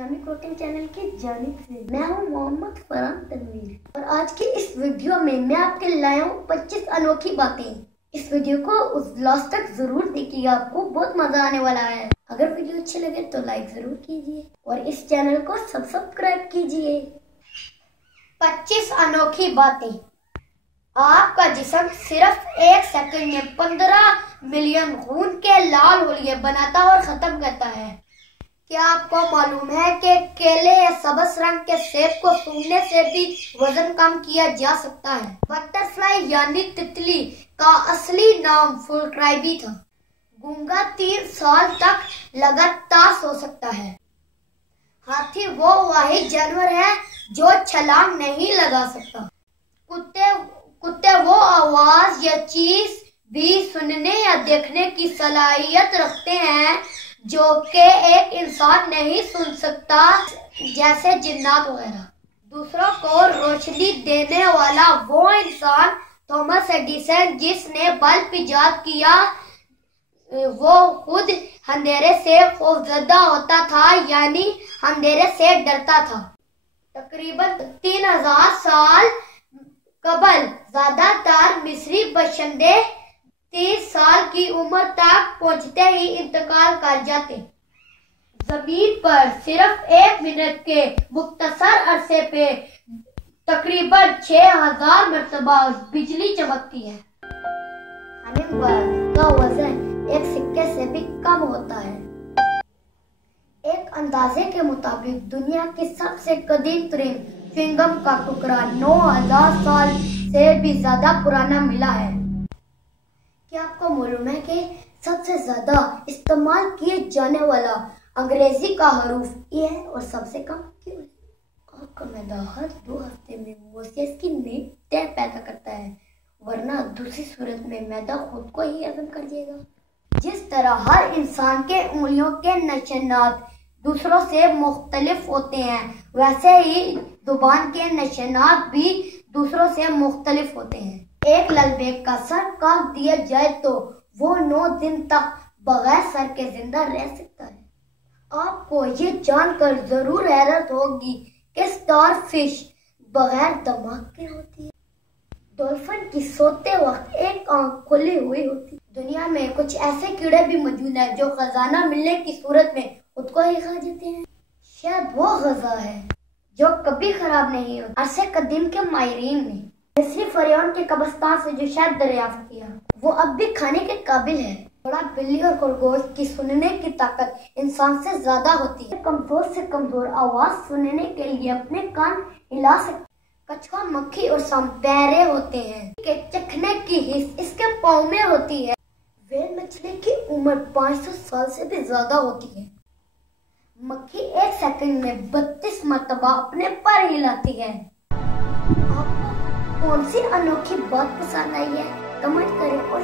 Islamic cooking channel की जानिब से मैं हूं मोहम्मद फरहान तनवीर और आज की इस वीडियो में मैं आपके लाया हूं 25 अनोखी बातें। इस वीडियो को उस लास्ट तक जरूर देखिएगा, आपको बहुत मजा आने वाला है। अगर वीडियो अच्छी लगे तो लाइक जरूर कीजिए और इस चैनल को सब्सक्राइब कीजिए। 25 अनोखी बातें। आपका जिस्म सिर्फ 1 सेकंड में 15 मिलियन खून के लाल होलिये बनाता और खत्म करता है। क्या आपको मालूम है कि केले या सब्ज रंग के सेब को सूंघने से भी वजन कम किया जा सकता है? बटरफ्लाई यानी तितली का असली नाम फुलक्राइबी था। गूंगा 3 साल तक लगातार सो सकता है। हाथी वो वाहिद जानवर है जो छलांग नहीं लगा सकता। कुत्ते वो आवाज या चीज भी सुनने या देखने की सलाहियत रखते हैं जो कि एक इंसान नहीं सुन सकता, जैसे जिन्नात वगैरह। दूसरों को रोशनी देने वाला वो इंसान थॉमस एडिसन जिसने बल्ब इजाद किया, वो खुद अंधेरे से खौफजदा होता था, यानी अंधेरे से डरता था। तकरीबन 3000 साल कबल ज्यादातर मिस्री बशिंदे 30 साल की उम्र तक पहुंचते ही इंतकाल कर जाते। जमीन पर सिर्फ 1 मिनट के मुख्तसर अरसे पे तकरीबन 6000 मरतबा बिजली चमकती है। हमिंगबर्ड का वजन एक सिक्के से भी कम होता है। एक अंदाजे के मुताबिक दुनिया की सबसे कदीम तरीन च्युइंगम का टुकड़ा 9000 साल से भी ज्यादा पुराना मिला है। क्या आपको मालूम है कि सबसे ज्यादा इस्तेमाल किए जाने वाला अंग्रेजी का हरूफ ए है और सबसे कम क्यों है? आपका मैदा हर 2 हफ्ते में मोसेस की नई तय पैदा करता है, वरना दूसरी सूरत में मैदा खुद को ही हजम कर देगा। जिस तरह हर इंसान के उंगलियों के निशानात दूसरों से मुख्तलिफ होते हैं, वैसे ही जुबान के निशानात भी दूसरों से मुख्तलिफ होते हैं। एक ललबेग का सर काट दिया जाए तो वो 9 दिन तक बगैर सर के जिंदा रह सकता है। आपको ये जानकर जरूर हैरत होगी कि स्टारफिश बगैर दिमाग के होती है। डॉल्फिन की सोते वक्त एक आंख खुली हुई होती है। दुनिया में कुछ ऐसे कीड़े भी मौजूद हैं जो खजाना मिलने की सूरत में खुद को ही खा जाते हैं। शायद वो गज़ा है जो कभी खराब नहीं होता। अरसे कदीम के माहिरीन ने मिस्री फरियान के कब्रिस्तान से जो शहद दरियाफ्त किया, वो अब भी खाने के काबिल है। बड़ा बिल्ली और खरगोश की सुनने की ताकत इंसान से ज्यादा होती है। कमजोर से कमजोर आवाज सुनने के लिए अपने कान हिला सकते। कछुआ, मक्खी और सांप बहरे होते हैं कि चखने की हिस्स इसके पाँव में होती है। व्हेल मछली की उम्र 500 साल से भी ज्यादा होती है। मक्खी 1 सेकंड में 32 मरतबा अपने पर हिलाती है। आपको कौन सी अनोखी बात पसंद आई है? कमेंट करें और